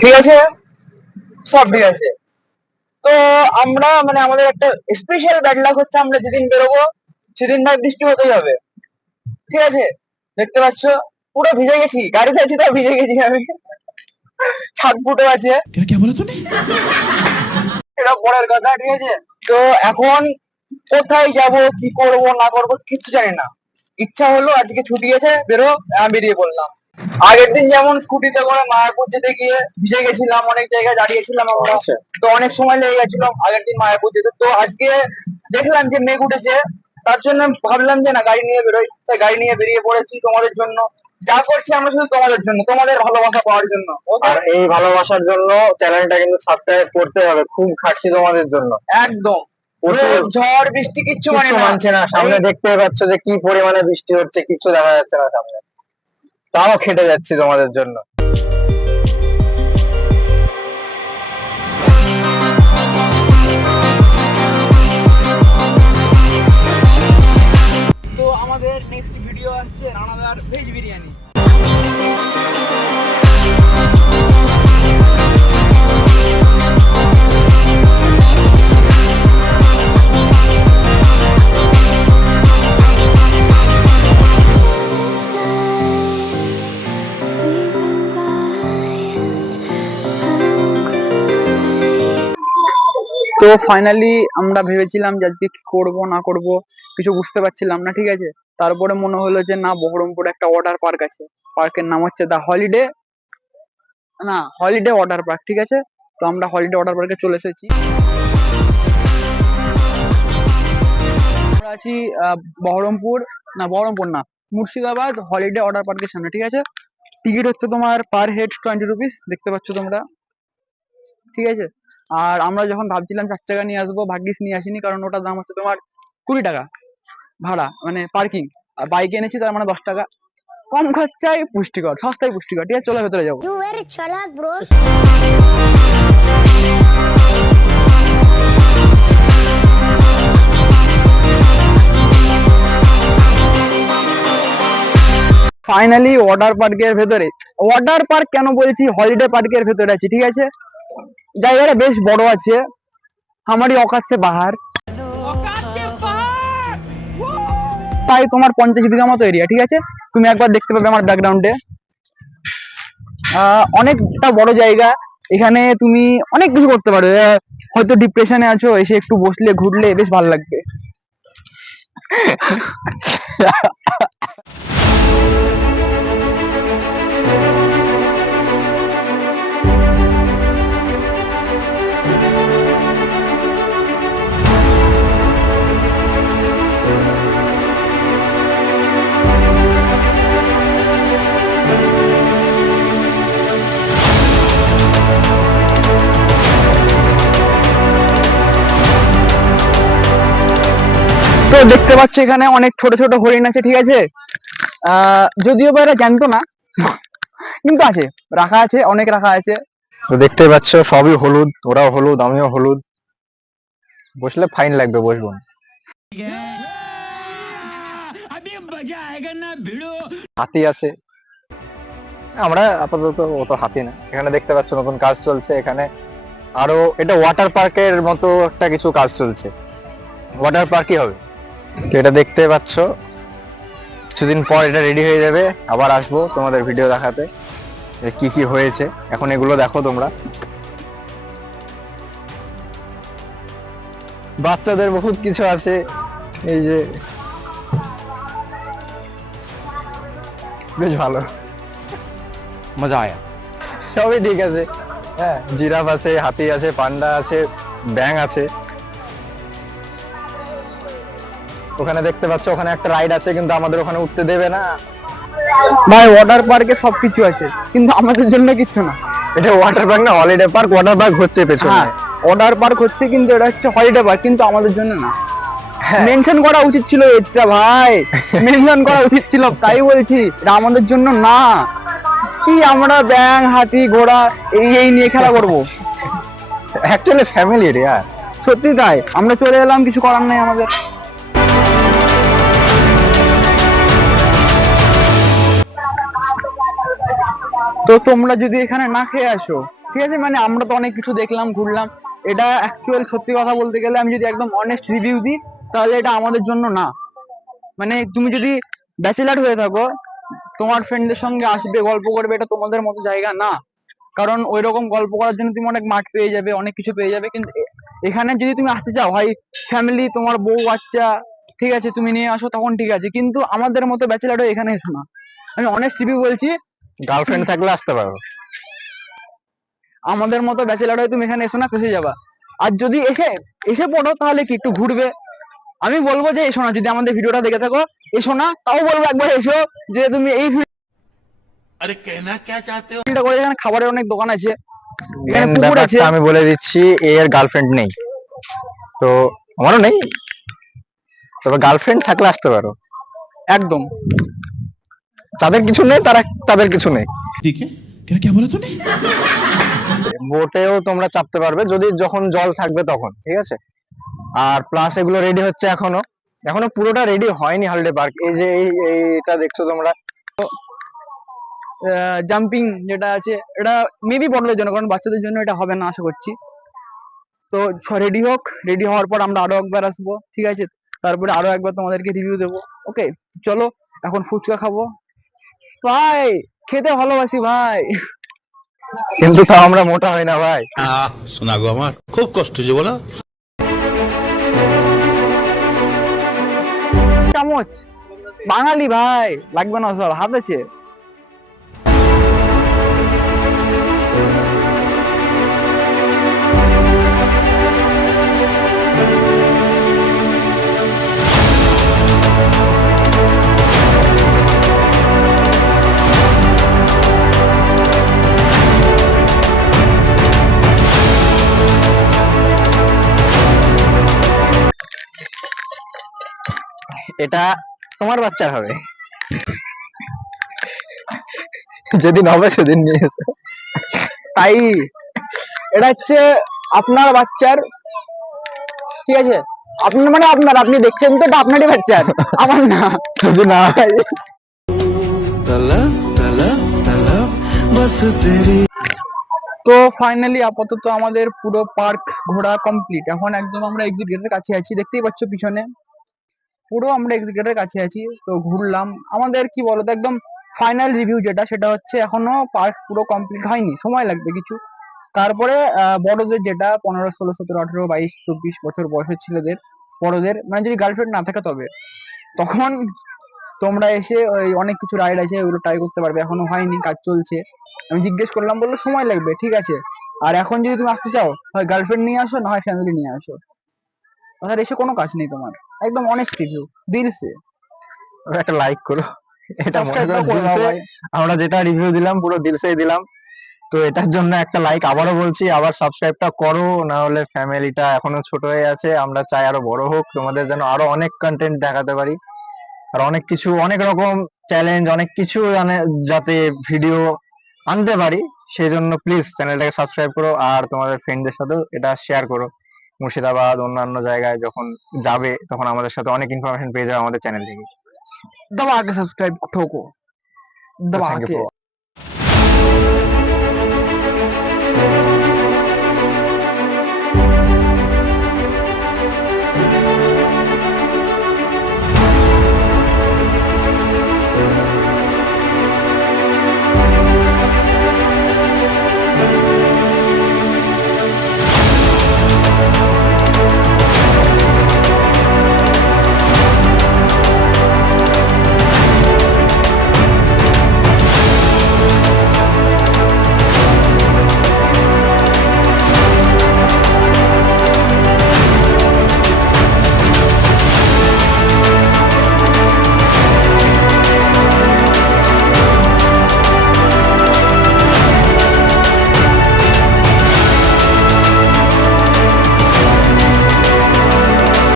ঠিক আছে, সব ঠিক আছে। তো আমরা মানে আমাদের একটা স্পেশাল ব্যাড লাক হচ্ছে, আমরা যেদিন বেরোবো সেদিন ভাই বৃষ্টি হতেই হবে। ঠিক আছে, দেখতে পাচ্ছ পুরো ভিজে গেছি, গাড়িতে আছি তো ভিজে গেছি আমি, ছাদ ফুটো আছে। এটা পরের কথা, ঠিক আছে। তো এখন কোথায় যাব, কি করব না করব কিচ্ছু জানি না। ইচ্ছা হলো আজকে ছুটি আছে, বেরিয়ে পড়লাম। আগের দিন যেমন স্কুটিতে করে মায়াপুর যেতে গিয়ে ভিজে গেছিলাম, অনেক জায়গায় দাঁড়িয়েছিলাম আমরা, তো অনেক সময় লেগে গেছিল আগের দিন মায়াপুর যেতে। তো আজকে দেখলাম যে মেঘ উঠেছে, তার জন্য ভাবলাম যে না গাড়ি নিয়ে বেরোই, তাই গাড়ি নিয়ে বেরিয়ে পড়েছি তোমাদের জন্য। যা করছি আমরা শুধু তোমাদের জন্য, তোমাদের ভালোবাসা পাওয়ার জন্য। আর এই ভালোবাসার জন্য চ্যানেলটা কিন্তু সাবস্ক্রাইব করতে হবে, খুব খাটছি তোমাদের জন্য একদম। ঝড় বৃষ্টি কিচ্ছু মানছে না, সামনে দেখতে পাচ্ছ যে কি পরিমাণে বৃষ্টি হচ্ছে, কিচ্ছু দেখা যাচ্ছে না সামনে, তাও খেটে যাচ্ছি তোমাদের জন্য। তো আমাদের নেক্সট ভিডিও আসছে রানাদার ভেজ বিরিয়ানি। তো ফাইনালি আমরা ভেবেছিলাম যে আজকে কি করবো না করব কিছু বুঝতে পারছিলাম না, ঠিক আছে। তারপরে মনে হলো যে না, বহরমপুরে একটা ওয়াটার পার্ক আছে, পার্কের নাম হচ্ছে দা হলিডে, না হলিডে ওয়াটার পার্ক, ঠিক আছে। তো আমরা হলিডে ওয়াটার পার্কে চলে এসেছি। আমরা আছি বহরমপুর, বহরমপুর না, মুর্শিদাবাদ হলিডে ওয়াটার পার্কের সামনে, ঠিক আছে। টিকিট হচ্ছে তোমার পার হেড 20 রুপিস, দেখতে পাচ্ছ তোমরা, ঠিক আছে। আর আমরা যখন ভাবছিলাম 4 চাকা নিয়ে আসবো, ভাগ্যিস নিয়ে আসিনি, কারণ ওটার দাম হচ্ছে তোমার 20 টাকা ভাড়া, মানে পার্কিং। আর বাইকে এনেছি তার মানে 10 টাকা, কম খরচায় পুষ্টিকর, সস্তায় পুষ্টিকর, ঠিক আছে। চলো ভেতরে যাবো। ফাইনালি ওয়াটার পার্কের ভেতরে, ওয়াটার পার্ক কেন বলছি, হলিডে পার্কের ভেতরে আছি, ঠিক আছে। জায়গাটা বেশ বড় আছে, আমারই অকাত সে বাহার, তাই তোমার 50 বিঘা মতো এরিয়া, ঠিক আছে। তুমি একবার দেখতে পাবে আমার ব্যাকগ্রাউন্ডে, অনেকটা বড় জায়গা। এখানে তুমি অনেক কিছু করতে পারো, হয়তো ডিপ্রেশনে আছো, এসে একটু বসলে ঘুরলে বেশ ভালো লাগবে। তো দেখতে পাচ্ছ এখানে অনেক ছোট ছোট হরিণ আছে, ঠিক আছে। যদিও বা এরা জানতো না, কিন্তু আছে, রাখা আছে, অনেক রাখা আছে। তো দেখতে পাচ্ছ সবই হলুদ, ওরাও হলুদ, আমিও হলুদ, বসলে ফাইন লাগবে, বসবো না। হাতি আছে, আমরা আপাতত অত হাতি না। এখানে দেখতে পাচ্ছ নতুন কাজ চলছে, এখানে আরো এটা ওয়াটার পার্কের মতো একটা কিছু কাজ চলছে, ওয়াটার পার্কই হবে। তো এটা দেখতে পাচ্ছ, কিছুদিন পর এটা রেডি হয়ে যাবে, আবার আসবো তোমাদের ভিডিও দেখাতে কি কি হয়েছে। এখন এগুলো দেখো তোমরা, বাচ্চাদের বহুত কিছু আছে, এই যে বেশ ভালো, মজা আয়া, সবই ঠিক আছে। হ্যাঁ, জিরাফ আছে, হাতি আছে, পান্ডা আছে, ব্যাঙ আছে। ওখানে দেখতে পাচ্ছ ওখানে একটা রাইড আছে, কিন্তু আমাদের ওখানে উঠতে দেবে না ভাই। ওয়াটার পার্কে সবকিছু আছে, কিন্তু আমাদের জন্য কিচ্ছু না। এটা ওয়াটার পার্ক না, হলিডে পার্ক। ওয়াটার পার্ক হচ্ছে পেছনে, ওয়াটার পার্ক হচ্ছে, কিন্তু এটা হচ্ছে হলিডে পার্ক, কিন্তু আমাদের জন্য না। মেনশন করা উচিত ছিল এজটা ভাই, মেনশন করা উচিত ছিল, তাই বলছি এটা আমাদের জন্য না। কি আমরা ব্যাঙ, হাতি, ঘোড়া এই নিয়ে খেলা করবো? অ্যাকচুয়ালি ফ্যামিলি রে, সত্যি তাই। আমরা চলে এলাম, কিছু করার নাই আমাদের। তো তোমরা যদি এখানে না খেয়ে আসো ঠিক আছে, মানে আমরা তো অনেক কিছু দেখলাম, ঘুরলাম। এটা অ্যাকচুয়াল সত্যি কথা বলতে গেলে আমি যদি একদম অনেস্ট রিভিউ দিই, তাহলে এটা আমাদের জন্য না। মানে তুমি যদি ব্যাচেলার হয়ে থাকো, তোমার ফ্রেন্ডদের সঙ্গে আসবে, গল্প করবে, এটা তোমাদের মতো জায়গা না। কারণ ওই রকম গল্প করার জন্য তুমি অনেক মাঠ পেয়ে যাবে, অনেক কিছু পেয়ে যাবে। কিন্তু এখানে যদি তুমি আসতে চাও, হয় ফ্যামিলি, তোমার বউ বাচ্চা, ঠিক আছে, তুমি নিয়ে আসো, তখন ঠিক আছে। কিন্তু আমাদের মতো ব্যাচেলার হয়ে এখানে এসো না। আমি অনেস্ট রিভিউ বলছি। গার্লফ্রেন্ড থাকলে আসতে পারো। আমাদের মতো ব্যাচেলার হয়ে তুমি এখানে এসো না, ফেসে যাবা। আর যদি এসে এসে পড়ো, তাহলে কি একটু ঘুরবে। আমি বলবো যে এসো না, যদি আমাদের ভিডিওটা দেখে থাকো এসো না, তাও বলবো একবার এসো, যে তুমি এই अरे कहना क्या चाहते हो? ফিলটা করে। এখানে খাবারের অনেক দোকান আছে, এখানে মেন পুকুর আছে। ব্যাপারটা আমি বলে দিচ্ছি, এর গার্লফ্রেন্ড নেই, তো আমারও নেই, তবে গার্লফ্রেন্ড থাকলে আসতে পারো। একদম। যাদের কিছু নেই তারা, তাদের কিছু নেই। ठीक है। क्या बोला तूने? বোটেও তোমরা চাপতে পারবে যদি, যখন জল থাকবে তখন, ঠিক আছে। আর প্লাস এগুলো রেডি হচ্ছে এখনো, এখনো পুরোটা রেডি হয়নি হলিডে পার্ক। এই যে এইটা দেখছো তোমরা, জাম্পিং যেটা আছে, এটা মেবি বড়দের জন্য, কারণ বাচ্চাদের জন্য এটা হবে না আশা করছি। তো রেডি হোক, রেডি হওয়ার পর আমরা আরো একবার আসবো, ঠিক আছে। তারপরে আরো একবার তোমাদেরকে রিভিউ দেবো। ওকে, চলো এখন ফুচকা খাবো ভাই, খেতে ভালোবাসি ভাই। কিন্তু তাও আমরা মোটা হই না ভাই। শোনা গো আমার খুব কষ্ট যে বলো। চামচ বাঙালি ভাই, লাগবে না সব, হাত আছে। এটা তোমার বাচ্চার হবে, যেদিন হবে সেদিন নিয়ে এসো। তাই এটা হচ্ছে আপনার বাচ্চার, ঠিক আছে। আপনার মানে আপনার, আপনি দেখছেন তো, এটা আপনারই বাচ্চার, আমার না। যদি না হয়, তো ফাইনালি আপাতত আমাদের পুরো পার্ক ঘোরা কমপ্লিট। এখন একদম আমরা এক্সিট গেটের কাছে আছি, দেখতেই পাচ্ছ পিছনে, পুরো আমরা এক্সিট গেটের কাছে আছি। তো ঘুরলাম, আমাদের কি বলতো একদম ফাইনাল রিভিউ যেটা, সেটা হচ্ছে এখনো পার্ক পুরো কমপ্লিট হয়নি, সময় লাগবে কিছু। তারপরে বড়দের যেটা 15, 16, 17, 18, 22, 24 বছর বয়সের ছেলেদের, বড়দের, মানে যদি গার্লফ্রেন্ড না থাকে তবে, তখন তোমরা এসে ওই অনেক কিছু রাইড আছে, ওগুলো ট্রাই করতে পারবে। এখনো হয়নি, কাজ চলছে। আমি জিজ্ঞেস করলাম, বললো সময় লাগবে, ঠিক আছে। আর এখন যদি তুমি আসতে চাও, হয় গার্লফ্রেন্ড নিয়ে আসো, না হয় ফ্যামিলি নিয়ে আসো। তাছাড়া এসে কোনো কাজ নেই তোমার। একদম অনেস্ট রিভিউ, দিল সে। ওরা একটা লাইক করো, এটা মনে করো সাবস্ক্রাইবটা করে দাও দিলসে। ভাই। আমরা যেটা রিভিউ দিলাম পুরো দিলসেই দিলাম, তো এটার জন্য একটা লাইক আবারও বলছি, আবার সাবস্ক্রাইবটা করো, না হলে ফ্যামিলিটা এখনো ছোট হয়ে আছে, আমরা চাই আরো বড় হোক, তোমাদের যেন আরো অনেক কন্টেন্ট দেখাতে পারি, আর অনেক কিছু, অনেক রকম চ্যালেঞ্জ, অনেক কিছু মানে যাতে ভিডিও আনতে পারি। সেই জন্য প্লিজ চ্যানেলটাকে সাবস্ক্রাইব করো, আর তোমাদের ফ্রেন্ডদের সাথেও এটা শেয়ার করো। মুর্শিদাবাদ অন্যান্য জায়গায় যখন যাবে, তখন আমাদের সাথে অনেক ইনফরমেশন পেয়ে যাবে আমাদের চ্যানেল থেকে। दबा के सब्सक्राइब ठोको, তো दबा থ্যাংক ইউ के। ফর